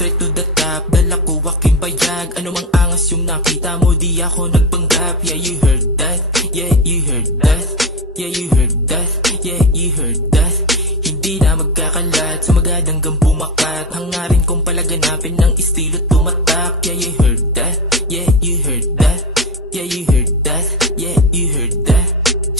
straight to the top, dala ko aking bayag. Ano mang angas yung nakita mo, di ako nagpanggap. Yeah, you heard that, yeah, you heard that, yeah, you heard that, yeah, you heard that. Hindi na magkakalat, sumagad hanggang bumakat. Hangarin kong palaganapin ng estilo tumatak. Yeah, you heard that, yeah, you heard that, yeah, you heard that, yeah, you heard that.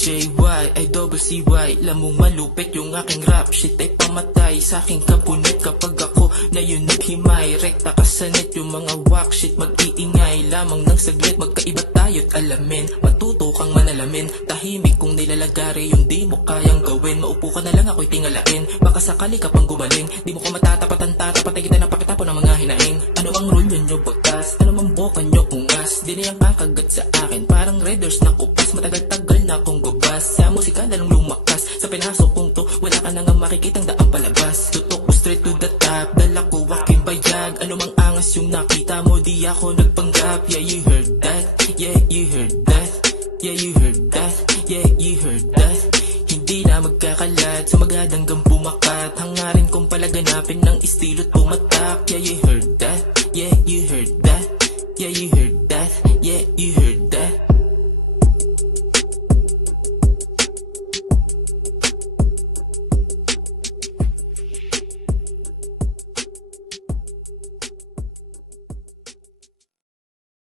JY, I double CY, lamang malupit yung aking rap shit ay pamatay sa aking kapunit kapag ako na yun naghimay. Rekta kasanit yung mga whack shit, mag-iingay lamang ng saglit. Magkaiba tayo't alamin, matuto kang manalamin. Tahimik kung nilalagari yung di mo kayang gawin. Maupo ka na lang ako'y tingalain, baka sakali ka pang gumaling. Di mo ko matatapatan, tatapatay kita ng pakitapo ng mga hinaing. Ano ang rule nyo bagtas, ano mang boka nyo ungas. Di na yung kakagat sa akin, parang Raiders na kupas. Matagal-tagal na akong gubas, sa musika lalong lumakas. Sa pinasok kong to, wala ka na nga makikitang daang palabas. Tutok ko straight to the top, dala ko aking bayag. Ano mang angas yung nakita mo, di ako nagpanggap. Yeah, you heard that, yeah, you heard that, yeah, you heard that, yeah, you heard that. Hindi na magkakalat, sumagad hanggang bumakat. Hangarin kong palaganapin ng estilo tumatak. Yeah, you heard